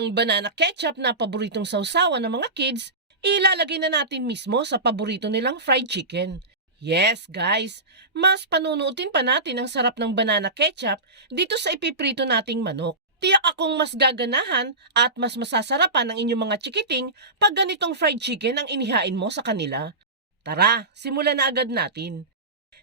Ang banana ketchup na paboritong sausawan ng mga kids, ilalagay na natin mismo sa paborito nilang fried chicken. Yes, guys, mas panunutin pa natin ang sarap ng banana ketchup dito sa ipiprito nating manok. Tiyak akong mas gaganahan at mas masasarapan ang inyong mga chikiting pag ganitong fried chicken ang inihain mo sa kanila. Tara, simulan na agad natin.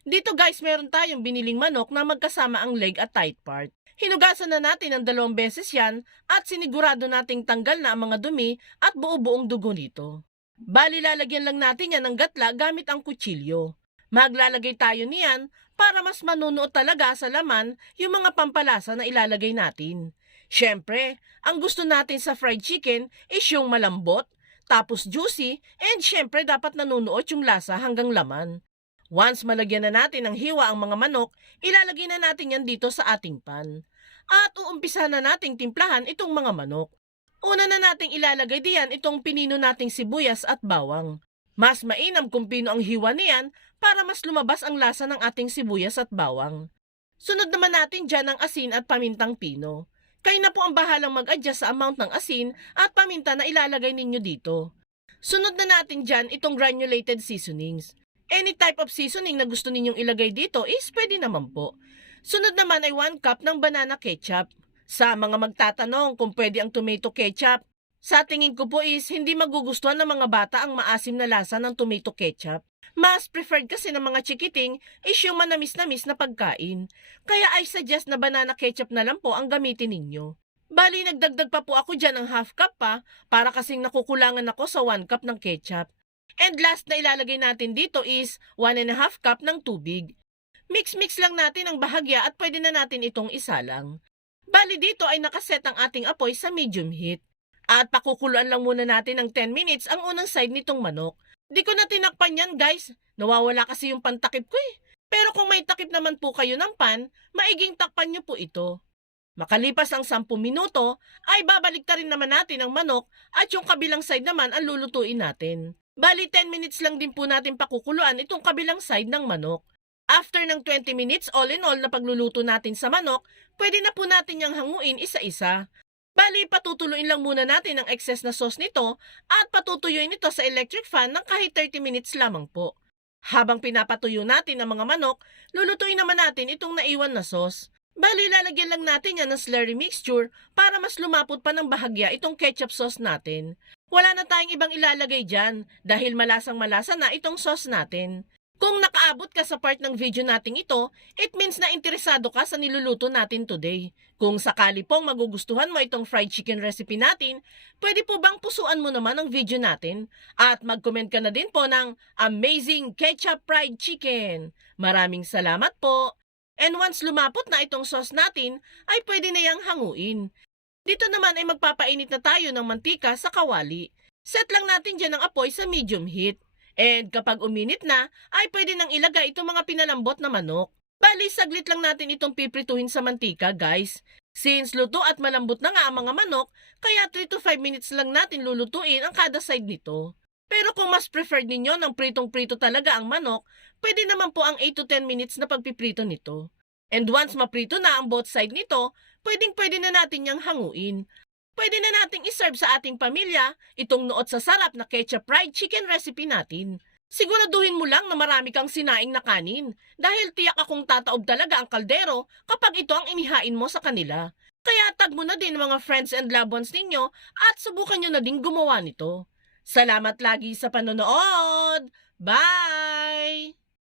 Dito guys, meron tayong biniling manok na magkasama ang leg at tight part. Hinugasan na natin ng dalawang beses yan at sinigurado nating tanggal na ang mga dumi at buo-buong dugo nito. Bali lalagyan lang natin yan ng gatla gamit ang kutsilyo. Maglalagay tayo niyan para mas manunuot talaga sa laman yung mga pampalasa na ilalagay natin. Siyempre, ang gusto natin sa fried chicken is yung malambot, tapos juicy, and siyempre dapat nanunuot yung lasa hanggang laman. Once malagyan na natin ng hiwa ang mga manok, ilalagay na natin yan dito sa ating pan. At uumpisa na nating timplahan itong mga manok. Una na nating ilalagay diyan itong pinino nating sibuyas at bawang. Mas mainam kung pino ang hiwa niyan para mas lumabas ang lasa ng ating sibuyas at bawang. Sunod naman natin dyan ang asin at pamintang pino. Kayo na po ang bahalang mag-adjust sa amount ng asin at paminta na ilalagay ninyo dito. Sunod na natin dyan itong granulated seasonings. Any type of seasoning na gusto ninyong ilagay dito is pwede naman po. Sunod naman ay 1 cup ng banana ketchup. Sa mga magtatanong kung pwede ang tomato ketchup, sa tingin ko po is hindi magugustuhan ng mga bata ang maasim na lasa ng tomato ketchup. Mas preferred kasi ng mga chikiting is yung manamis-namis na pagkain. Kaya I suggest na banana ketchup na lang po ang gamitin ninyo. Bali, nagdagdag pa po ako dyan ng half cup pa para kasing nakukulangan ako sa 1 cup ng ketchup. And last na ilalagay natin dito is 1 and a half cup ng tubig. Mix-mix lang natin ang bahagya at pwede na natin itong isalang. Bali dito ay nakaset ang ating apoy sa medium heat. At pakukuluan lang muna natin ng 10 minutes ang unang side nitong manok. Di ko na tinakpan yan guys. Nawawala kasi yung pantakip ko eh. Pero kung may takip naman po kayo ng pan, maiging takpan nyo po ito. Makalipas ang 10 minuto, ay babalik rin naman natin ang manok at yung kabilang side naman ang lulutuin natin. Bali 10 minutes lang din po natin pakukuluan itong kabilang side ng manok. After ng 20 minutes all in all na pagluluto natin sa manok, pwede na po natin yung hanguin isa-isa. Bali, patutuluin lang muna natin ang excess na sauce nito at patutuyuin ito sa electric fan ng kahit 30 minutes lamang po. Habang pinapatuyo natin ang mga manok, lulutuin naman natin itong naiwan na sauce. Bali, lalagyan lang natin yan ng slurry mixture para mas lumapot pa ng bahagya itong ketchup sauce natin. Wala na tayong ibang ilalagay dyan dahil malasang malasa na itong sauce natin. Kung nakaabot ka sa part ng video nating ito, it means na interesado ka sa niluluto natin today. Kung sakali pong magugustuhan mo itong fried chicken recipe natin, pwede po bang pusuan mo naman ang video natin? At mag-comment ka na din po ng Amazing Ketchup Fried Chicken. Maraming salamat po. And once lumapot na itong sauce natin, ay pwede na yang hanguin. Dito naman ay magpapainit na tayo ng mantika sa kawali. Set lang natin dyan ang apoy sa medium heat. And kapag uminit na, ay pwede nang ilagay itong mga pinalambot na manok. Bali, saglit lang natin itong piprituhin sa mantika, guys. Since luto at malambot na nga ang mga manok, kaya 3 to 5 minutes lang natin lulutuin ang kada side nito. Pero kung mas preferred ninyo ng pritong-prito talaga ang manok, pwede naman po ang 8 to 10 minutes na pagpiprito nito. And once maprito na ang both side nito, pwedeng-pwede na natin yang hanguin. Pwede na nating iserve sa ating pamilya itong noot sa sarap na ketchup fried chicken recipe natin. Siguraduhin mo lang na marami kang sinaing na kanin dahil tiyak akong tataob talaga ang kaldero kapag ito ang inihain mo sa kanila. Kaya tag mo na din mga friends and loved ones ninyo at subukan nyo na din gumawa nito. Salamat lagi sa panonood! Bye!